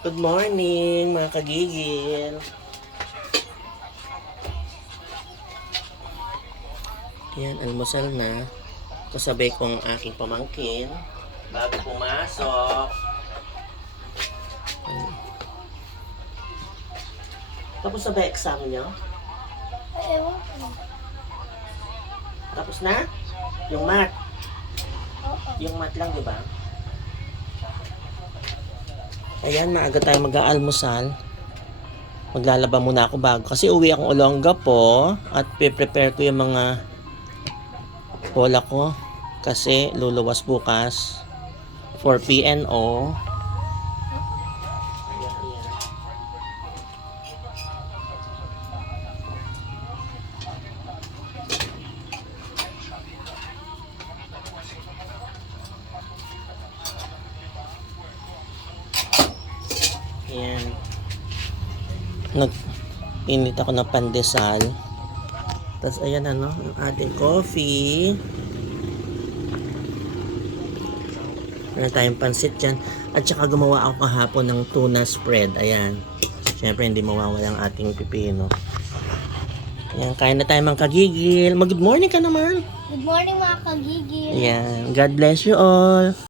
Good morning, mga kagigil. Yan, almusal na. Kasabay ko ang aking pamangkin. Bago pumasok. Tapos na ba exam niyo? Ewan ko. Tapos na? Yung math. Oo. Yung math lang, di ba? Ayan, maaga tayo mag-aalmusal. Maglalaba muna ako bago. Kasi uwi akong Olonga po. At pre-prepare ko yung mga bola ko. Kasi luluwas bukas. For PNO. Ayan. Nag-init ako ng pandesal. Tapos ayan ano, ang ating coffee. Meron tayong pansit dyan. At saka gumawa ako kahapon ng tuna spread. Ayan. Siyempre hindi mawawala ang ating pipino. Ayan, kain na tayo mga kagigil. Mag-good morning ka naman. Good morning mga kagigil. Ayan. God bless you all.